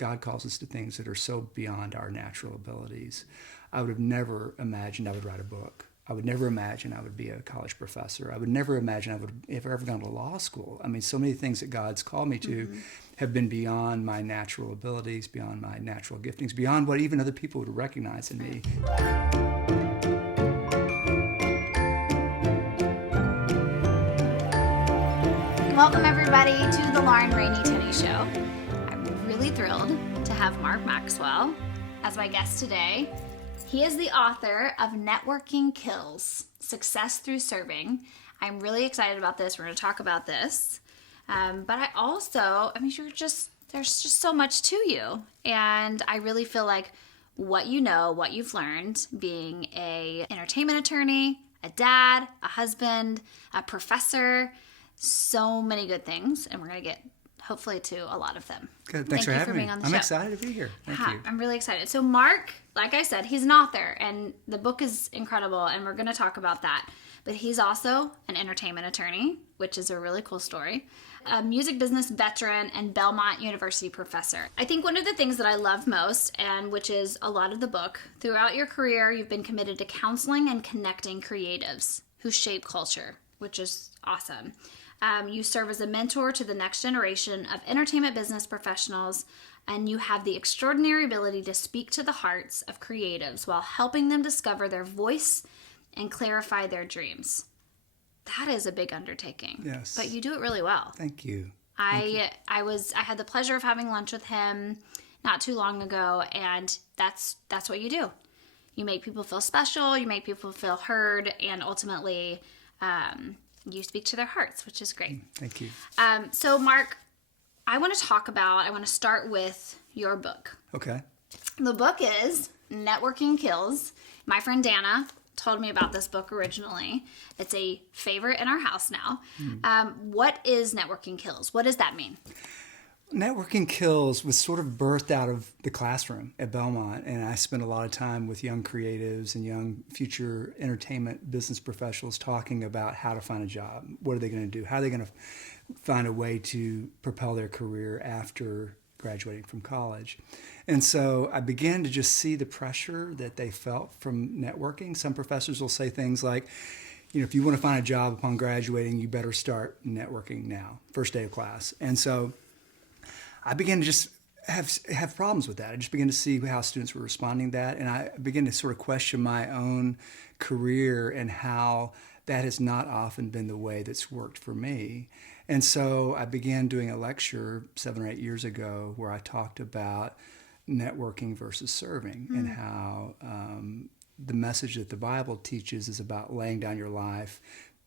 God calls us to things that are so beyond our natural abilities. I would have never imagined I would write a book. I would never imagine I would be a college professor. I would never imagine I would have ever gone to law school. I mean, so many things that God's called me to have been beyond my natural abilities, beyond my natural giftings, beyond what even other people would recognize in me. Welcome everybody to the Rainey Tenney Show. I'm really thrilled to have Mark Maxwell as my guest today. He is the author of Networking Kills, Success Through Serving. I'm really excited about this. We're going to talk about this. But I also, there's just so much to you. And I really feel like what you know, what you've learned, being an entertainment attorney, a dad, a husband, a professor, so many good things. And we're going to get hopefully to a lot of them. Good. Thanks for having me. Being on the I'm show. excited to be here. Thank you. I'm really excited. So Mark, like I said, he's an author and the book is incredible and we're going to talk about that. But he's also an entertainment attorney, which is a really cool story, a music business veteran and Belmont University professor. I think one of the things that I love most, and which is a lot of the book, throughout your career, you've been committed to counseling and connecting creatives who shape culture, which is awesome. You serve as a mentor to the next generation of entertainment business professionals, and you have the extraordinary ability to speak to the hearts of creatives while helping them discover their voice and clarify their dreams. That is a big undertaking. Yes. But you do it really well. Thank you. I had the pleasure of having lunch with him not too long ago, and that's what you do. You make people feel special, you make people feel heard, and ultimately you speak to their hearts, which is great. Thank you. So Mark, I want to start with your book. Okay. The book is Networking Kills. My friend Dana told me about this book originally. It's a favorite in our house now. What is Networking Kills? What does that mean? Networking Kills was sort of birthed out of the classroom at Belmont, and I spent a lot of time with young creatives and young future entertainment business professionals talking about how to find a job. What are they going to do? How are they going to find a way to propel their career after graduating from college? And so I began to just see the pressure that they felt from networking. Some professors will say things like, if you want to find a job upon graduating, you better start networking now, first day of class. And so I began to just have problems with that. I just began to see how students were responding to that, and I began to sort of question my own career and how that has not often been the way that's worked for me. And so I began doing a lecture 7 or 8 years ago where I talked about networking versus serving and how the message that the Bible teaches is about laying down your life,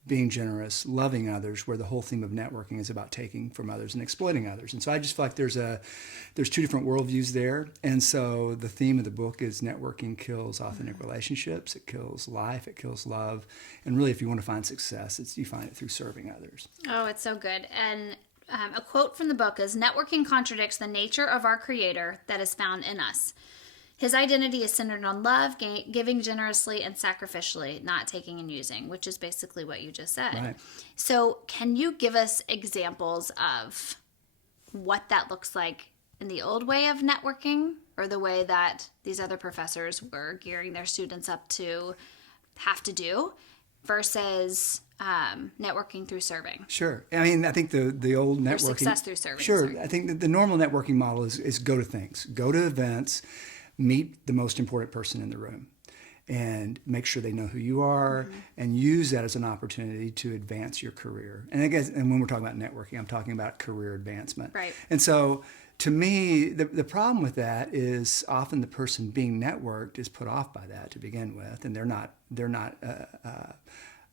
being generous, loving others, where the whole theme of networking is about taking from others and exploiting others. And so I just feel like there's two different worldviews there. And so the theme of the book is networking kills authentic relationships, it kills life, it kills love. And really, if you want to find success, you find it through serving others. Oh, it's so good. And a quote from the book is, networking contradicts the nature of our Creator that is found in us. His identity is centered on love, giving generously and sacrificially, not taking and using, which is basically what you just said. Right. So can you give us examples of what that looks like in the old way of networking, or the way that these other professors were gearing their students up to have to do, versus networking through serving? Sure. I think the old networking... Or success through serving. Sure. Sorry. I think the normal networking model is go to things, go to events, meet the most important person in the room and make sure they know who you are, and use that as an opportunity to advance your career. And I guess, and when we're talking about networking, I'm talking about career advancement. Right. And so to me, the problem with that is often the person being networked is put off by that to begin with, and they're not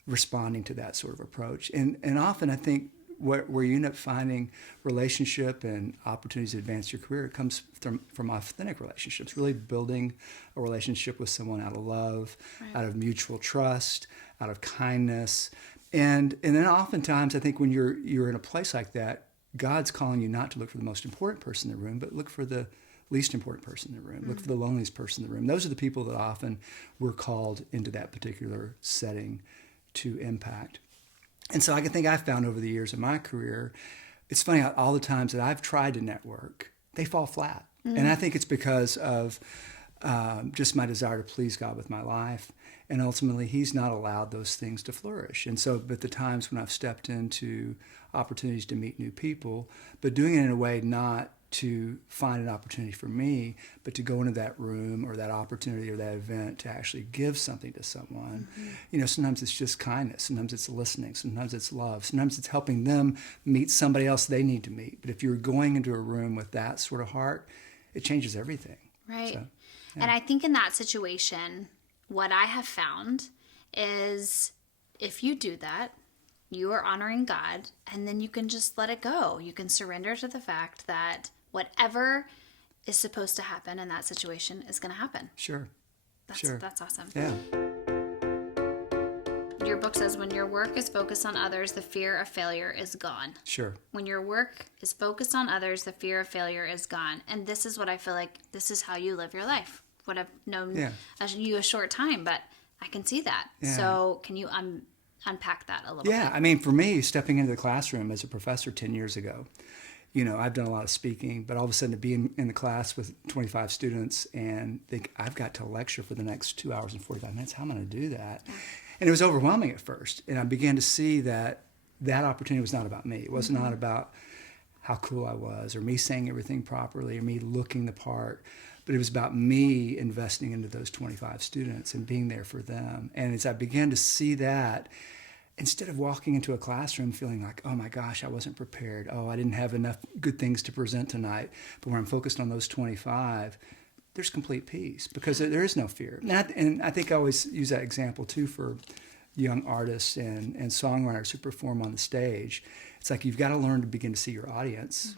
responding to that sort of approach. And often I think where you end up finding relationship and opportunities to advance your career, it comes from authentic relationships, really building a relationship with someone out of love, out of mutual trust, out of kindness. And then oftentimes I think when you're in a place like that, God's calling you not to look for the most important person in the room, but look for the least important person in the room, look for the loneliest person in the room. Those are the people that often we're called into that particular setting to impact. And so I think I've found over the years of my career, it's funny how all the times that I've tried to network, they fall flat. And I think it's because of just my desire to please God with my life. And ultimately, he's not allowed those things to flourish. And so, but the times when I've stepped into opportunities to meet new people, but doing it in a way not to find an opportunity for me, but to go into that room or that opportunity or that event to actually give something to someone. Sometimes it's just kindness. Sometimes it's listening. Sometimes it's love. Sometimes it's helping them meet somebody else they need to meet. But if you're going into a room with that sort of heart, it changes everything. Right. So, And I think in that situation, what I have found is if you do that, you are honoring God, and then you can just let it go. You can surrender to the fact that whatever is supposed to happen in that situation is going to happen. Sure. That's awesome. Yeah. Your book says, when your work is focused on others, the fear of failure is gone. Sure. When your work is focused on others, the fear of failure is gone. And this is what I feel like this is how you live your life. What I've known as you a short time, but I can see that. Yeah. So can you unpack that a little bit? Yeah. I mean, for me, stepping into the classroom as a professor 10 years ago, I've done a lot of speaking, but all of a sudden to be in the class with 25 students and think I've got to lecture for the next 2 hours and 45 minutes. How am I going to do that? Yeah. And it was overwhelming at first. And I began to see that opportunity was not about me. It was not about how cool I was or me saying everything properly or me looking the part. But it was about me investing into those 25 students and being there for them. And as I began to see that, instead of walking into a classroom feeling like, oh my gosh, I wasn't prepared. Oh, I didn't have enough good things to present tonight. But when I'm focused on those 25, there's complete peace because there is no fear. And I think I always use that example too for young artists and songwriters who perform on the stage. It's like you've got to learn to begin to see your audience.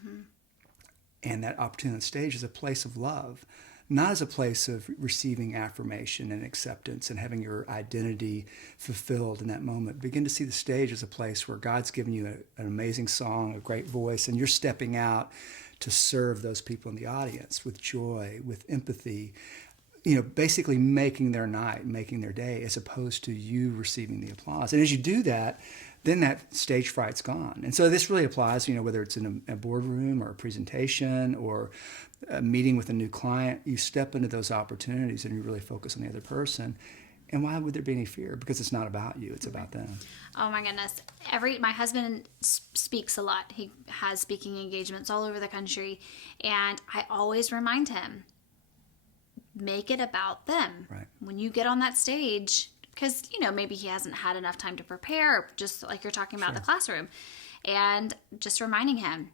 And that opportunity on the stage is a place of love, not as a place of receiving affirmation and acceptance and having your identity fulfilled in that moment. Begin to see the stage as a place where God's given you an amazing song, a great voice, and you're stepping out to serve those people in the audience with joy, with empathy, basically making their night, making their day, as opposed to you receiving the applause. And as you do that, then that stage fright's gone. And so this really applies, whether it's in a boardroom or a presentation or a meeting with a new client, you step into those opportunities and you really focus on the other person. And why would there be any fear? Because it's not about you, it's about them. Oh my goodness. My husband speaks a lot. He has speaking engagements all over the country. And I always remind him, make it about them. Right. When you get on that stage, because, maybe he hasn't had enough time to prepare, just like you're talking about the classroom. And just reminding him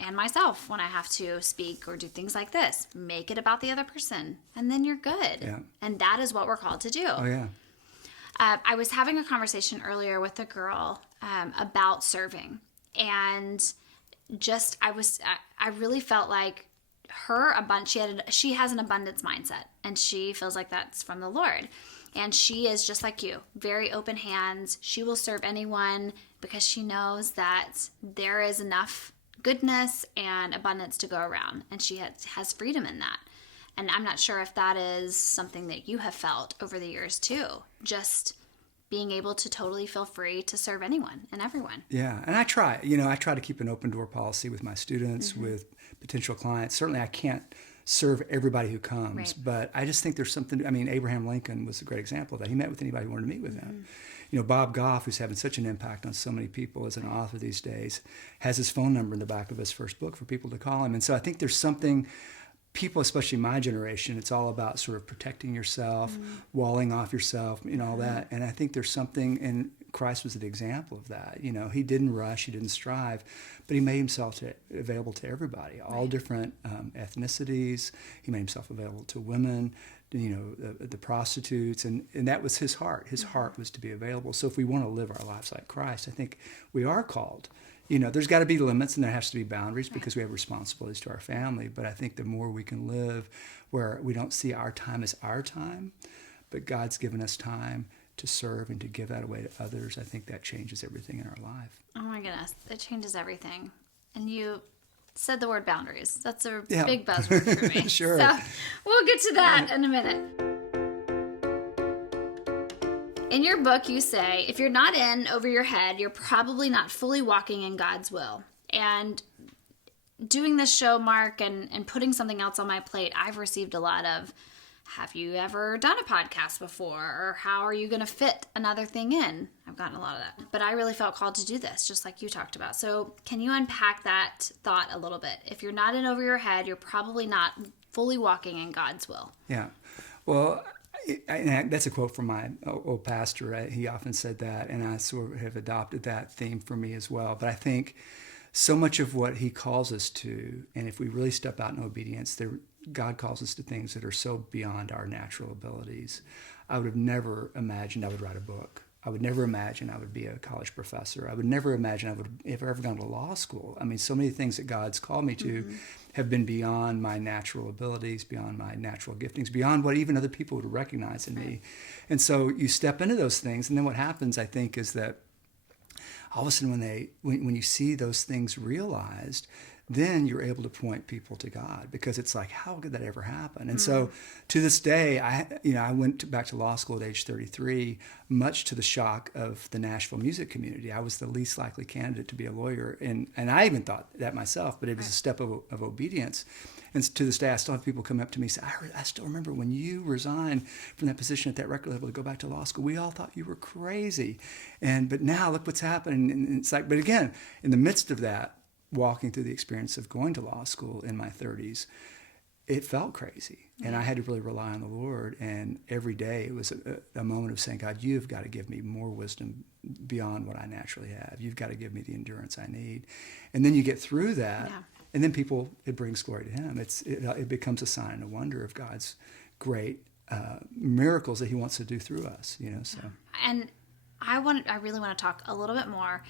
and myself when I have to speak or do things like this, make it about the other person, and then you're good. Yeah. And that is what we're called to do. Oh, yeah. I was having a conversation earlier with a girl about serving. And I really felt like she has an abundance mindset, and she feels like that's from the Lord. And she is just like you, very open hands. She will serve anyone because she knows that there is enough goodness and abundance to go around. And she has freedom in that. And I'm not sure if that is something that you have felt over the years too. Just being able to totally feel free to serve anyone and everyone. Yeah, and I try to keep an open door policy with my students, with potential clients. Certainly I can't serve everybody who comes, Right. but I just think there's something, Abraham Lincoln was a great example of that. He met with anybody who wanted to meet with him. Bob Goff, who's having such an impact on so many people as an author these days, has his phone number in the back of his first book for people to call him. And so I think there's something, people, especially my generation, it's all about sort of protecting yourself, walling off yourself, all that. And I think there's something, and Christ was an example of that. He didn't rush, he didn't strive, but he made himself available to everybody, all different ethnicities. He made himself available to women, the prostitutes, and that was his heart. His heart was to be available. So if we want to live our lives like Christ, I think we are called. There's got to be limits and there has to be boundaries because we have responsibilities to our family. But I think the more we can live where we don't see our time as our time, but God's given us time to serve and to give that away to others, I think that changes everything in our life. Oh my goodness, it changes everything. And you said the word boundaries. That's a big buzzword for me. Sure. So we'll get to that in a minute. In your book, you say, if you're not in over your head, you're probably not fully walking in God's will. And doing this show, Mark, and putting something else on my plate, I've received a lot of, have you ever done a podcast before? Or how are you going to fit another thing in? I've gotten a lot of that. But I really felt called to do this, just like you talked about. So can you unpack that thought a little bit? If you're not in over your head, you're probably not fully walking in God's will. Yeah. Well, that's a quote from my old pastor. Right? He often said that, and I sort of have adopted that theme for me as well. But I think so much of what he calls us to, and if we really step out in obedience, God calls us to things that are so beyond our natural abilities. I would have never imagined I would write a book. I would never imagine I would be a college professor. I would never imagine I would have ever gone to law school. I mean, so many things that God's called me to have been beyond my natural abilities, beyond my natural giftings, beyond what even other people would recognize in me. And so you step into those things, and then what happens, I think, is that all of a sudden when you see those things realized, then you're able to point people to God, because it's like, how could that ever happen? And so to this day, I went back to law school at age 33, much to the shock of the Nashville music community. I was the least likely candidate to be a lawyer. And I even thought that myself, but it was a step of obedience. And to this day, I still have people come up to me and say, I still remember when you resigned from that position at that record label to go back to law school. We all thought you were crazy. But now look what's happening. And it's like, but again, in the midst of that, walking through the experience of going to law school in my 30s, it felt crazy. And I had to really rely on the Lord. And every day it was a moment of saying, God, you've got to give me more wisdom beyond what I naturally have. You've got to give me the endurance I need. And then you get through that. Yeah. And then it brings glory to him. It becomes a sign and a wonder of God's great miracles that he wants to do through us, so. And I really want to talk a little bit more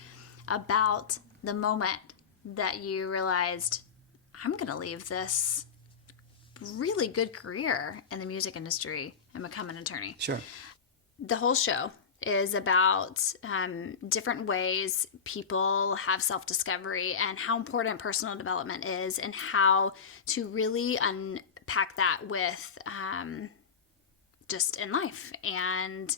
about the moment that you realized, I'm going to leave this really good career in the music industry and become an attorney. Sure. The whole show is about different ways people have self-discovery and how important personal development is, and how to really unpack that with just in life and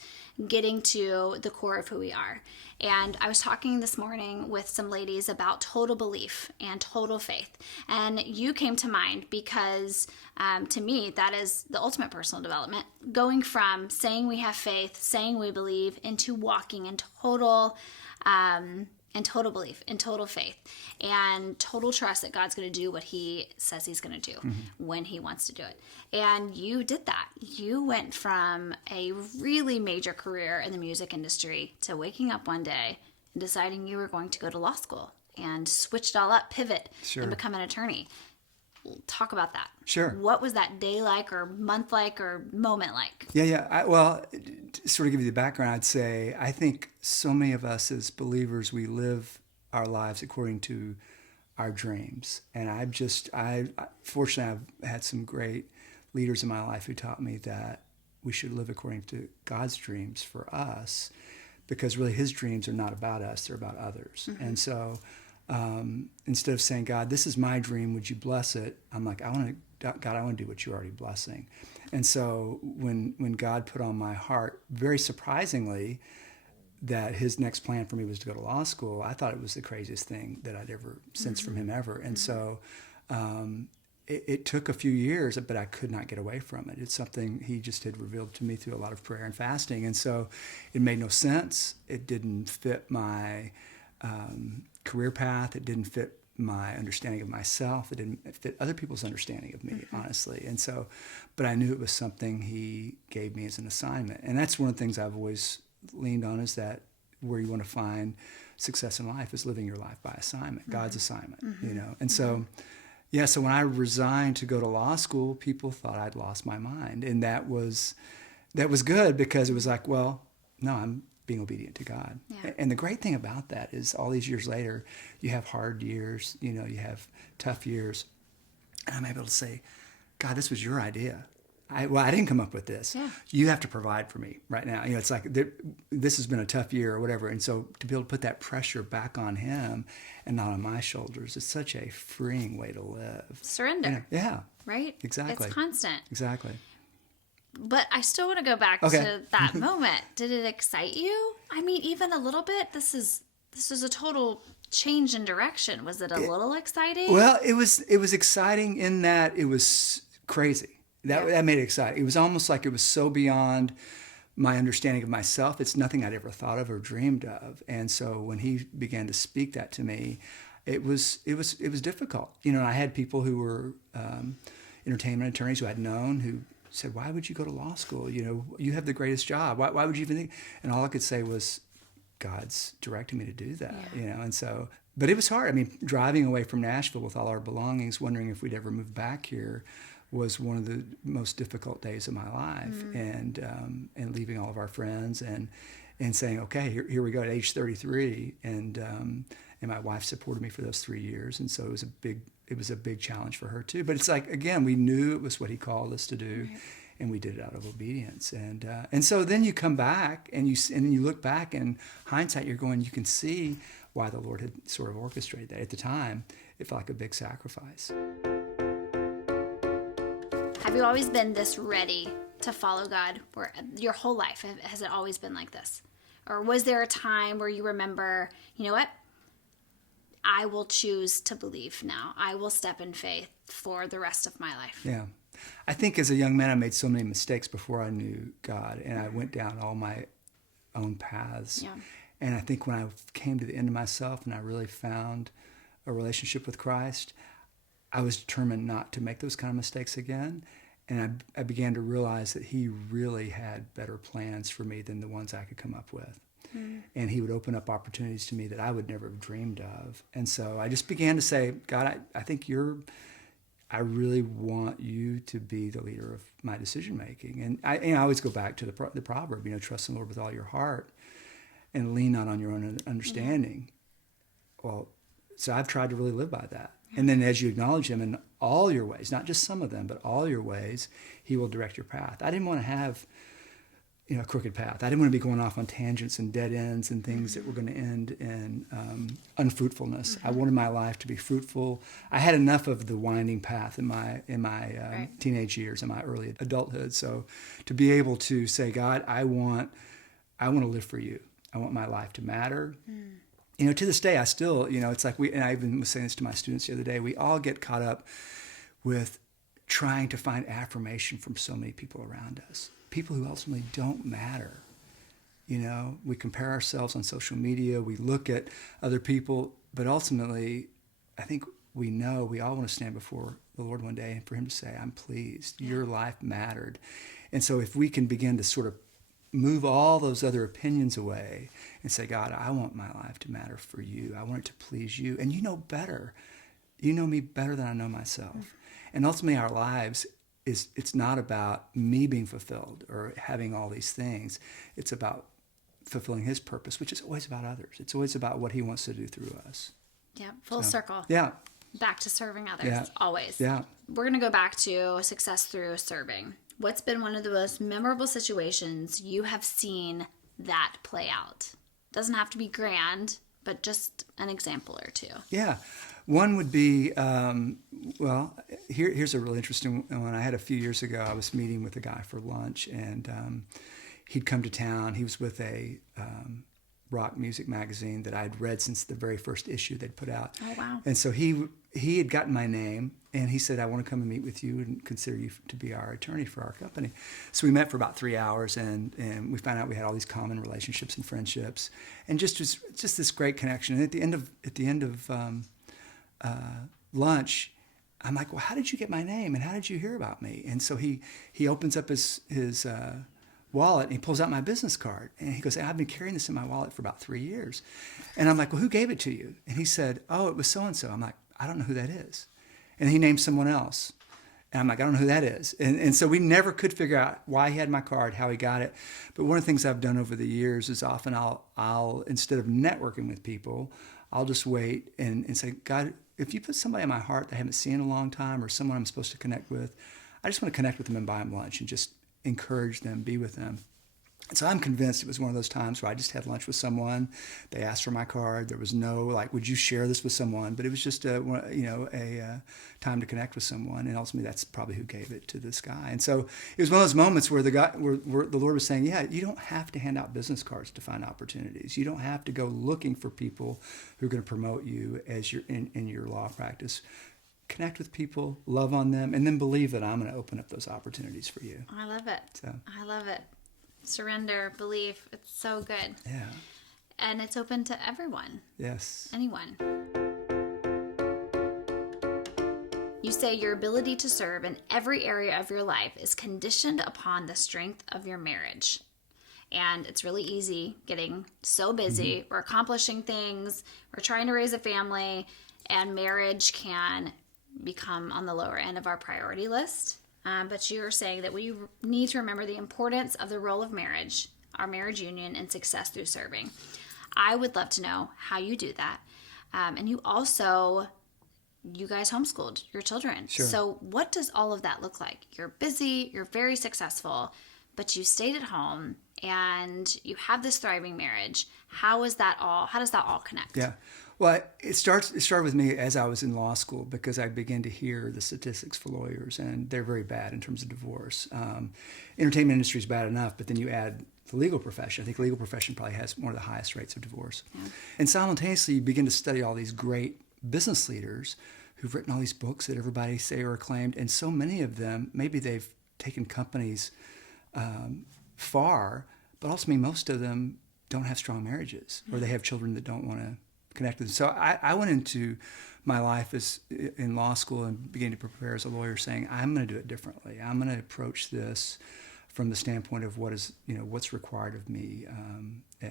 getting to the core of who we are. And I was talking this morning with some ladies about total belief and total faith. And you came to mind because to me, that is the ultimate personal development. Going from saying we have faith, saying we believe, into walking in total belief, in total faith, and total trust that God's going to do what he says he's going to do when he wants to do it. And you did that. You went from a really major career in the music industry to waking up one day and deciding you were going to go to law school and switch it all up, pivot, and become an attorney. Talk about that. Sure. What was that day like, or month like, or moment like? Yeah. Well, to sort of give you the background, I'd say I think so many of us as believers, we live our lives according to our dreams. And fortunately, I've had some great leaders in my life who taught me that we should live according to God's dreams for us, because really his dreams are not about us, they're about others. And so instead of saying, God, this is my dream, would you bless it? I'm like, God, I want to do what you're already blessing. And so when God put on my heart, very surprisingly, that his next plan for me was to go to law school, I thought it was the craziest thing that I'd ever sensed from him ever. And so it took a few years, but I could not get away from it. It's something he just had revealed to me through a lot of prayer and fasting. And so it made no sense. It didn't fit my career path. It didn't fit my understanding of myself. It didn't fit other people's understanding of me, honestly. And so, but I knew it was something he gave me as an assignment. And that's one of the things I've always leaned on, is that where you want to find success in life is living your life by assignment, God's assignment, And so, so when I resigned to go to law school, people thought I'd lost my mind. And that was good, because it was like, well, no, I'm being obedient to God. Yeah. And the great thing about that is all these years later, you have hard years, you have tough years. And I'm able to say, God, this was your idea. I didn't come up with this. Yeah. You have to provide for me right now. It's like this has been a tough year or whatever. And so to be able to put that pressure back on him and not on my shoulders is such a freeing way to live. Surrender. Yeah. Right? Exactly. It's constant. Exactly. But I still want to go back to that moment. Did it excite you? I mean, even a little bit? This is a total change in direction. Was it a little exciting? Well, it was exciting in that it was crazy. That made it exciting. It was almost like it was so beyond my understanding of myself. It's nothing I'd ever thought of or dreamed of. And so when he began to speak that to me, it was difficult. You know, I had people who were entertainment attorneys who I'd known who said, "Why would you go to law school? You know, you have the greatest job. Why would you even think?" And all I could say was, "God's directing me to do that." Yeah. You know, and so, but it was hard. I mean, driving away from Nashville with all our belongings, wondering if we'd ever move back here, was one of the most difficult days of my life. And leaving all of our friends and saying, "Okay, here we go at age 33," and my wife supported me for those 3 years, and so it was a big challenge for her too. But it's like, again, we knew it was what he called us to do, right, and we did it out of obedience. And so then you come back and then you look back, in hindsight, you're going, you can see why the Lord had sort of orchestrated that. At the time, it felt like a big sacrifice. Have you always been this ready to follow God, or your whole life? Has it always been like this? Or was there a time where you remember, you know what? I will choose to believe now. I will step in faith for the rest of my life. Yeah. I think as a young man, I made so many mistakes before I knew God, and I went down all my own paths. Yeah. And I think when I came to the end of myself and I really found a relationship with Christ, I was determined not to make those kind of mistakes again. And I began to realize that he really had better plans for me than the ones I could come up with. And he would open up opportunities to me that I would never have dreamed of. And so I just began to say, "God, I think I really want you to be the leader of my decision making." And I always go back to the proverb, you know, trust in the Lord with all your heart and lean not on your own understanding. Well, so I've tried to really live by that. And then as you acknowledge him in all your ways, not just some of them, but all your ways, he will direct your path. I didn't want to have, you know, a crooked path. I didn't want to be going off on tangents and dead ends and things that were going to end in unfruitfulness. I wanted my life to be fruitful. I had enough of the winding path in my Right. teenage years and my early adulthood. So to be able to say, "God, I want to live for you. I want my life to matter." You know, to this day, I still, you know, it's like and I even was saying this to my students the other day, we all get caught up with trying to find affirmation from so many people around us, people who ultimately don't matter. You know, we compare ourselves on social media, we look at other people, but ultimately, I think we know we all want to stand before the Lord one day and for him to say, "I'm pleased, your life mattered." And so if we can begin to sort of move all those other opinions away and say, "God, I want my life to matter for you. I want it to please you. And you know better. You know me better than I know myself." And ultimately our lives it's not about me being fulfilled or having all these things. It's about fulfilling his purpose, which is always about others. It's always about what he wants to do through us. Yeah, full circle. Yeah. Back to serving others, Yeah. always. Yeah. We're going to go back to success through serving. What's been one of the most memorable situations you have seen that play out? Doesn't have to be grand, but just an example or two. Yeah. One would be, here's a really interesting one. I had a few years ago, I was meeting with a guy for lunch, and he'd come to town. He was with a rock music magazine that I'd read since the very first issue they'd put out. Oh, wow. And so he had gotten my name, and he said, "I want to come and meet with you and consider you to be our attorney for our company." So we met for about 3 hours, and we found out we had all these common relationships and friendships, and just this great connection. And at the end of lunch, I'm like, "Well, how did you get my name, and how did you hear about me?" And so he opens up his wallet, and he pulls out my business card, and he goes, "I've been carrying this in my wallet for about 3 years." And I'm like, "Well, who gave it to you?" And he said, "Oh, it was so-and-so." I'm like, "I don't know who that is." And he named someone else. And I'm like, "I don't know who that is." And so we never could figure out why he had my card, how he got it. But one of the things I've done over the years is often I'll instead of networking with people, I'll just wait and say, "God, if you put somebody in my heart that I haven't seen in a long time or someone I'm supposed to connect with, I just want to connect with them and buy them lunch and just encourage them, be with them." So I'm convinced it was one of those times where I just had lunch with someone. They asked for my card. There was no like, would you share this with someone? But it was just a time to connect with someone. And ultimately, that's probably who gave it to this guy. And so it was one of those moments where where the Lord was saying, yeah, you don't have to hand out business cards to find opportunities. You don't have to go looking for people who are going to promote you as you're in your law practice. Connect with people, love on them, and then believe that I'm going to open up those opportunities for you. I love it. So. I love it. Surrender, belief. It's so good. Yeah. And it's open to everyone. Yes. Anyone. You say your ability to serve in every area of your life is conditioned upon the strength of your marriage. And it's really easy getting so busy. We're accomplishing things. We're trying to raise a family. And marriage can become on the lower end of our priority list. But you're saying that we need to remember the importance of the role of marriage, our marriage union, and success through serving. I would love to know how you do that. And you guys homeschooled your children. Sure. So what does all of that look like? You're busy, you're very successful, but you stayed at home and you have this thriving marriage. How does that all connect? Yeah. Well, it started with me as I was in law school because I began to hear the statistics for lawyers, and they're very bad in terms of divorce. Entertainment industry is bad enough, but then you add the legal profession. I think the legal profession probably has one of the highest rates of divorce. Yeah. And simultaneously, you begin to study all these great business leaders who've written all these books that everybody say are acclaimed, and so many of them, maybe they've taken companies far, but ultimately most of them don't have strong marriages, or they have children that don't want to connect with them. So I went into my life as in law school and began to prepare as a lawyer, saying I'm going to do it differently. I'm going to approach this from the standpoint of what's required of me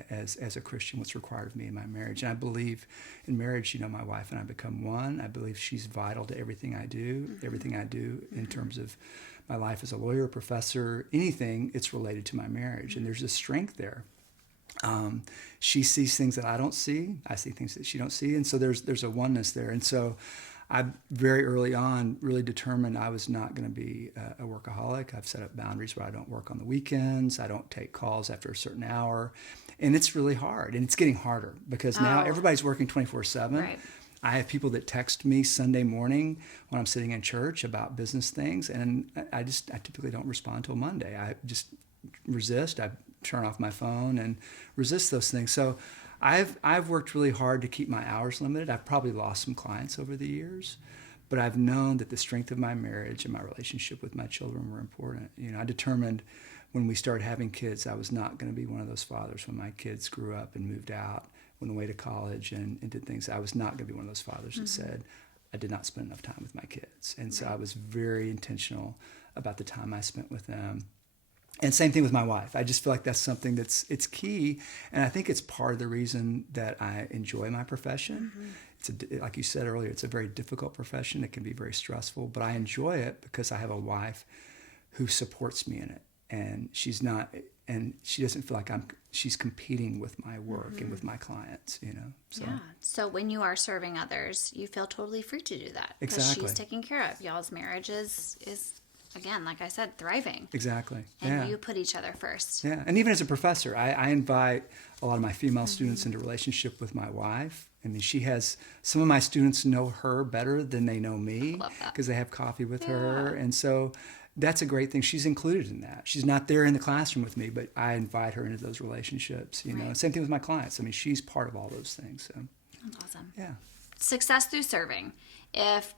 as a Christian, what's required of me in my marriage. And I believe in marriage, my wife and I become one. I believe she's vital to everything I do, in terms of my life as a lawyer, professor, anything, it's related to my marriage. And there's a strength there. She sees things that I don't see. I see things that she don't see. And so there's a oneness there. And so I very early on really determined I was not going to be a workaholic. I've set up boundaries where I don't work on the weekends. I don't take calls after a certain hour. And it's really hard. And it's getting harder because now everybody's working 24/7. Right. I have people that text me Sunday morning when I'm sitting in church about business things. And I typically don't respond till Monday. I just resist. I turn off my phone and resist those things. So I've worked really hard to keep my hours limited. I've probably lost some clients over the years, but I've known that the strength of my marriage and my relationship with my children were important. I determined when we started having kids, I was not going to be one of those fathers when my kids grew up and moved out, went away to college and did things. I was not going to be one of those fathers that said, I did not spend enough time with my kids. And so I was very intentional about the time I spent with them. And same thing with my wife. I just feel like that's something it's key, and I think it's part of the reason that I enjoy my profession. It's like you said earlier, it's a very difficult profession. It can be very stressful, but I enjoy it because I have a wife who supports me in it, and she doesn't feel like she's competing with my work and with my clients. So. Yeah. So when you are serving others, you feel totally free to do that because exactly. she's taken care of. Y'all's marriage is again, like I said, thriving. Exactly. And you put each other first. Yeah. And even as a professor, I invite a lot of my female students into relationship with my wife. I mean, some of my students know her better than they know me because they have coffee with her. And so that's a great thing. She's included in that. She's not there in the classroom with me, but I invite her into those relationships, Right. Same thing with my clients. I mean, she's part of all those things. So. That's awesome. Yeah. Success through serving. If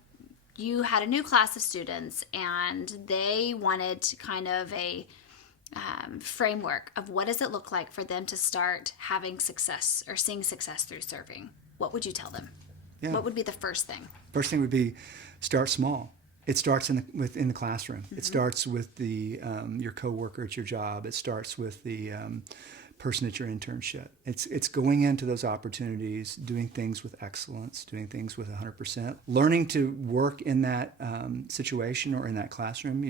you had a new class of students and they wanted kind of a framework of what does it look like for them to start having success or seeing success through serving, what would you tell them? Yeah. What would be the first thing? First thing would be start small. It starts in the classroom. It starts with your coworker at your job. It starts with the person at your internship. It's going into those opportunities, doing things with excellence, doing things with 100%, learning to work in that situation or in that classroom,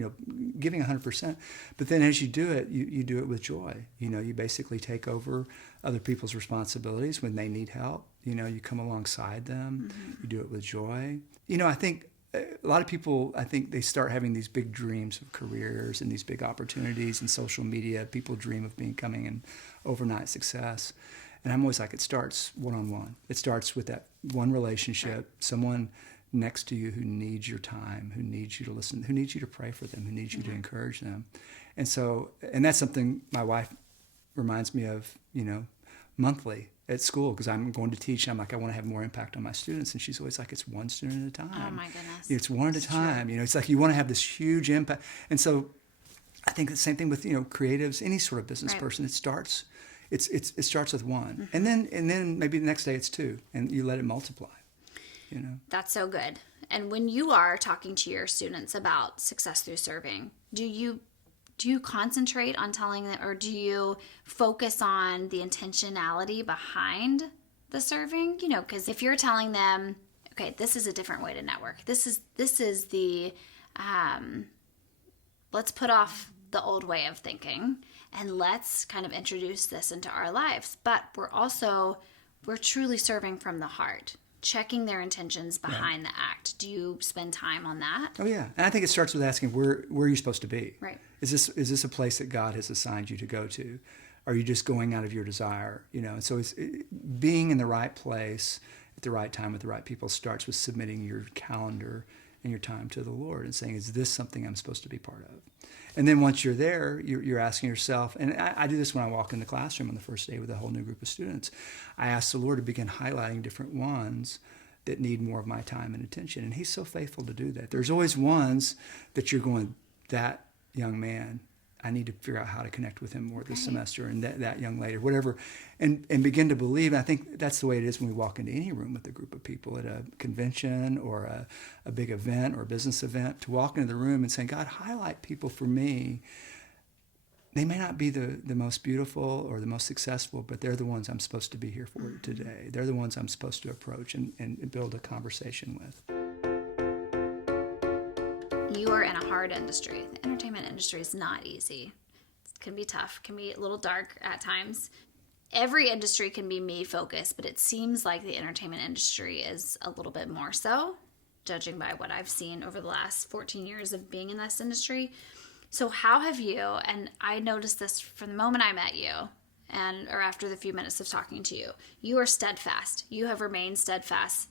giving 100%. But then as you do it, you do it with joy. You basically take over other people's responsibilities when they need help. You come alongside them. You do it with joy. I think a lot of people, I think they start having these big dreams of careers and these big opportunities in social media. People dream of becoming an overnight success. And I'm always like, it starts one-on-one. It starts with that one relationship, someone next to you who needs your time, who needs you to listen, who needs you to pray for them, who needs you to encourage them. And so, and that's something my wife reminds me of, monthly at school, because I'm going to teach. And I'm like, I want to have more impact on my students. And she's always like, it's one student at a time. Oh my goodness. It's one at a time. It's like you want to have this huge impact. And so I think the same thing with, creatives, any sort of business person. It starts with one. And then maybe the next day it's two, and you let it multiply. That's so good. And when you are talking to your students about success through serving, do you concentrate on telling them, or do you focus on the intentionality behind the serving? Because if you're telling them, okay, this is a different way to network. This is the let's put off the old way of thinking and let's kind of introduce this into our lives. But we're truly serving from the heart, checking their intentions behind the act. Do you spend time on that? Oh yeah, and I think it starts with asking where are you supposed to be? Right. Is this a place that God has assigned you to go to? Are you just going out of your desire? And so being in the right place at the right time with the right people starts with submitting your calendar and your time to the Lord and saying, is this something I'm supposed to be part of? And then once you're there, you're asking yourself, and I do this when I walk in the classroom on the first day with a whole new group of students. I ask the Lord to begin highlighting different ones that need more of my time and attention. And he's so faithful to do that. There's always ones that you're going, that young man, I need to figure out how to connect with him more this semester, and that young lady, whatever, and begin to believe. And I think that's the way it is when we walk into any room with a group of people at a convention or a big event or a business event, to walk into the room and saying, God, highlight people for me. They may not be the most beautiful or the most successful, but they're the ones I'm supposed to be here for today. They're the ones I'm supposed to approach and build a conversation with. You are in a hard industry. The entertainment industry is not easy. It can be tough, can be a little dark at times. Every industry can be me focused, but it seems like the entertainment industry is a little bit more so, judging by what I've seen over the last 14 years of being in this industry. So how have you, and I noticed this from the moment I met you, or after the few minutes of talking to you, you are steadfast. You have remained steadfast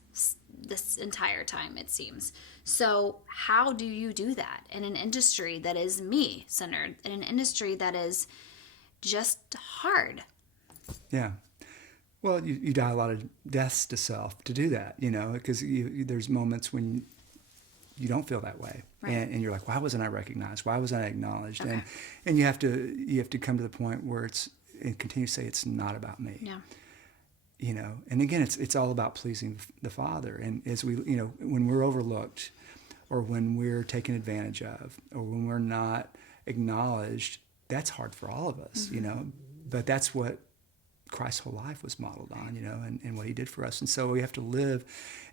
this entire time, it seems. So how do you do that in an industry that is me-centered, in an industry that is just hard? Yeah. Well, you die a lot of deaths to self to do that, because there's moments when you don't feel that way. Right. And you're like, why wasn't I recognized? Why wasn't I acknowledged? Okay. And you have to come to the point where and continue to say, it's not about me. Yeah. And again, it's all about pleasing the Father. And as we, when we're overlooked, or when we're taken advantage of, or when we're not acknowledged, that's hard for all of us, But that's what Christ's whole life was modeled on, and what he did for us. And so we have to live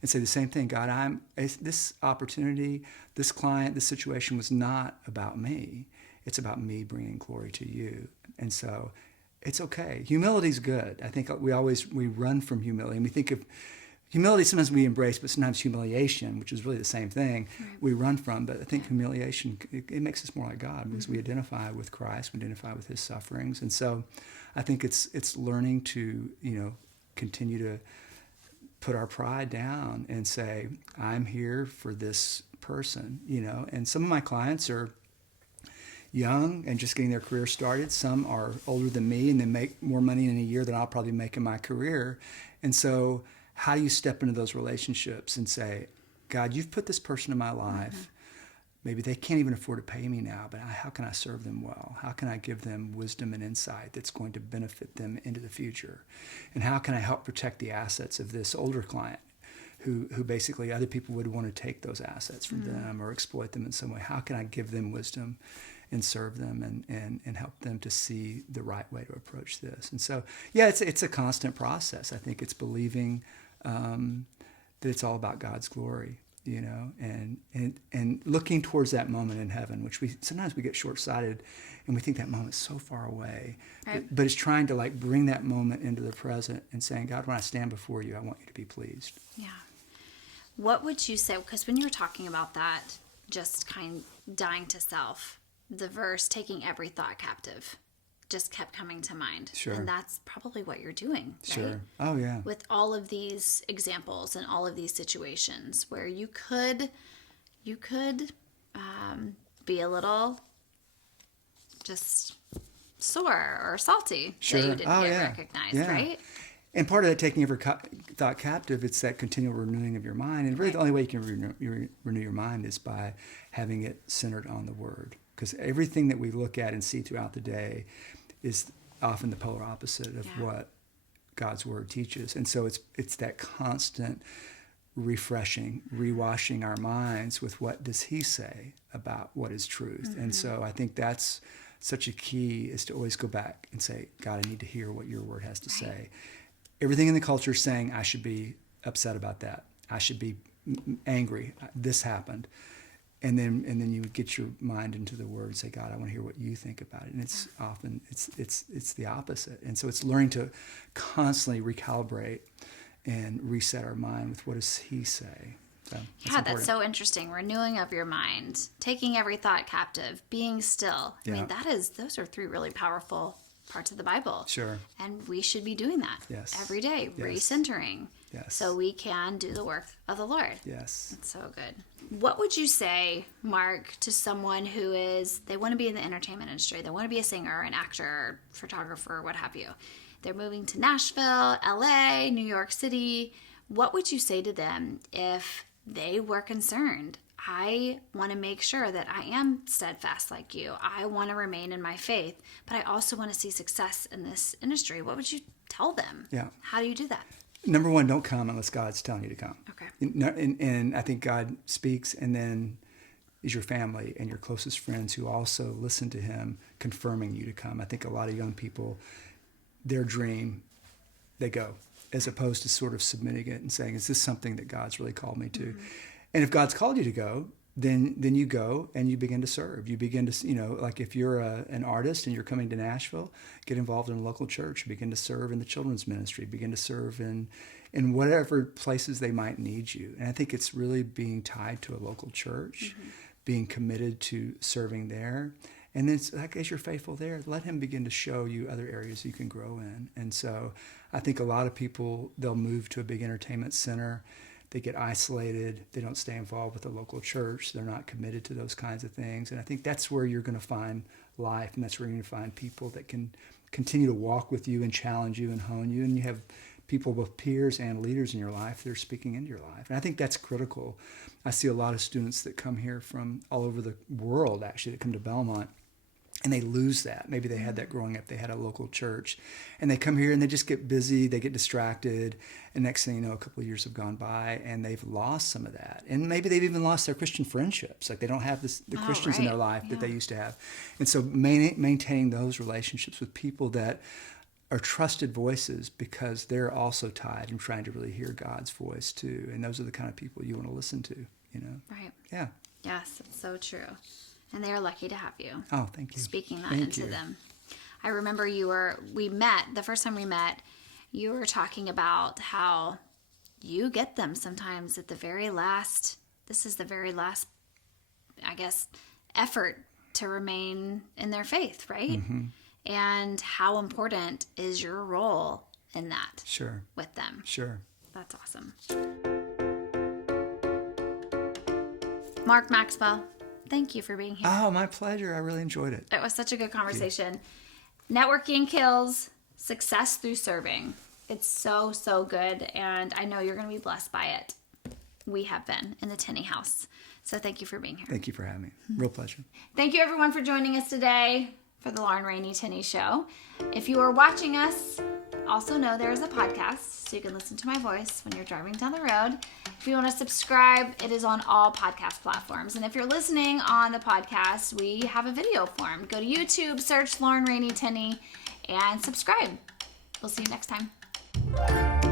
and say the same thing. God, this opportunity, this client, this situation was not about me. It's about me bringing glory to you. And so it's okay. Humility's good. I think we run from humility, and we think of humility sometimes we embrace, but sometimes humiliation, which is really the same thing, we run from. But I think humiliation, it makes us more like God, because we identify with Christ, we identify with his sufferings. And so I think it's learning to, continue to put our pride down and say, I'm here for this person, And some of my clients are young and just getting their career started. Some are older than me, and they make more money in a year than I'll probably make in my career. And so how do you step into those relationships and say, God, you've put this person in my life. Mm-hmm. Maybe they can't even afford to pay me now, but how can I serve them well? How can I give them wisdom and insight that's going to benefit them into the future? And how can I help protect the assets of this older client who basically other people would want to take those assets from them or exploit them in some way? How can I give them wisdom and serve them and help them to see the right way to approach this? And so, yeah, it's a constant process. I think it's believing that it's all about God's glory, and looking towards that moment in heaven, which sometimes we get short-sighted and we think that moment's so far away. Right. But it's trying to bring that moment into the present and saying, God, when I stand before you, I want you to be pleased. Yeah. What would you say? Because when you were talking about that, just kind of dying to self, the verse, taking every thought captive, just kept coming to mind. Sure. And that's probably what you're doing, right? Sure. Oh, yeah. With all of these examples and all of these situations where you could be a little just sore or salty Sure. that you didn't get recognized, Yeah. right? And part of that taking every thought captive, it's that continual renewing of your mind. And really the only way you can renew your mind is by having it centered on the Word. Because everything that we look at and see throughout the day is often the polar opposite of what God's Word teaches. And so it's that constant refreshing, rewashing our minds with what does He say about what is truth. And so I think that's such a key, is to always go back and say, God, I need to hear what your Word has to say. Everything in the culture is saying I should be upset about that. I should be angry. This happened. And then you would get your mind into the Word and say, God, I want to hear what you think about it. And it's often it's the opposite. And so it's learning to constantly recalibrate and reset our mind with what does He say. So that's so interesting. Renewing of your mind, taking every thought captive, being still. I mean, those are three really powerful parts of the Bible. Sure. And we should be doing that every day, recentering. Yes. So we can do the work of the Lord. Yes. It's so good. What would you say, Mark, to someone who they want to be in the entertainment industry, they want to be a singer, an actor, photographer, what have you. They're moving to Nashville, LA, New York City. What would you say to them if they were concerned? I want to make sure that I am steadfast like you. I want to remain in my faith, but I also want to see success in this industry. What would you tell them? Yeah. How do you do that? Number one, don't come unless God's telling you to come. Okay. And I think God speaks, and then is your family and your closest friends who also listen to Him confirming you to come. I think a lot of young people, their dream, they go, as opposed to sort of submitting it and saying, is this something that God's really called me to? And if God's called you to go, then you go and you begin to serve. You begin to, like if you're an artist and you're coming to Nashville, get involved in a local church, begin to serve in the children's ministry, begin to serve in whatever places they might need you. And I think it's really being tied to a local church, being committed to serving there. And then it's like, as you're faithful there, let Him begin to show you other areas you can grow in. And so I think a lot of people, they'll move to a big entertainment center. They get isolated. They don't stay involved with the local church. They're not committed to those kinds of things. And I think that's where you're going to find life, and that's where you're going to find people that can continue to walk with you and challenge you and hone you. And you have people, both peers and leaders in your life, that are speaking into your life. And I think that's critical. I see a lot of students that come here from all over the world, actually, that come to Belmont, and they lose that. Maybe they had that growing up. They had a local church. And they come here and they just get busy. They get distracted. And next thing you know, a couple of years have gone by and they've lost some of that. And maybe they've even lost their Christian friendships. Like they don't have the Christians in their life that they used to have. And so maintaining those relationships with people that are trusted voices, because they're also tied and trying to really hear God's voice too. And those are the kind of people you want to listen to, Right. Yeah. Yes, it's so true. And they are lucky to have you. Oh, thank you. Speaking that into them. I remember the first time we met, you were talking about how you get them sometimes at the very last, I guess, effort to remain in their faith, right? And how important is your role in that? Sure. With them. Sure. That's awesome. Mark Maxwell, thank you for being here. Oh, my pleasure. I really enjoyed it. It was such a good conversation. Networking kills, success through serving. It's so, so good. And I know you're going to be blessed by it. We have been in the Tenney house. So thank you for being here. Thank you for having me. Real pleasure. Thank you, everyone, for joining us today for the Lauren Rainey Tenney Show. If you are watching us, also know there is a podcast, so you can listen to my voice when you're driving down the road. If you want to subscribe, it is on all podcast platforms. And if you're listening on the podcast, we have a video form. Go to YouTube, search Lauren Rainey Tenney, and subscribe. We'll see you next time.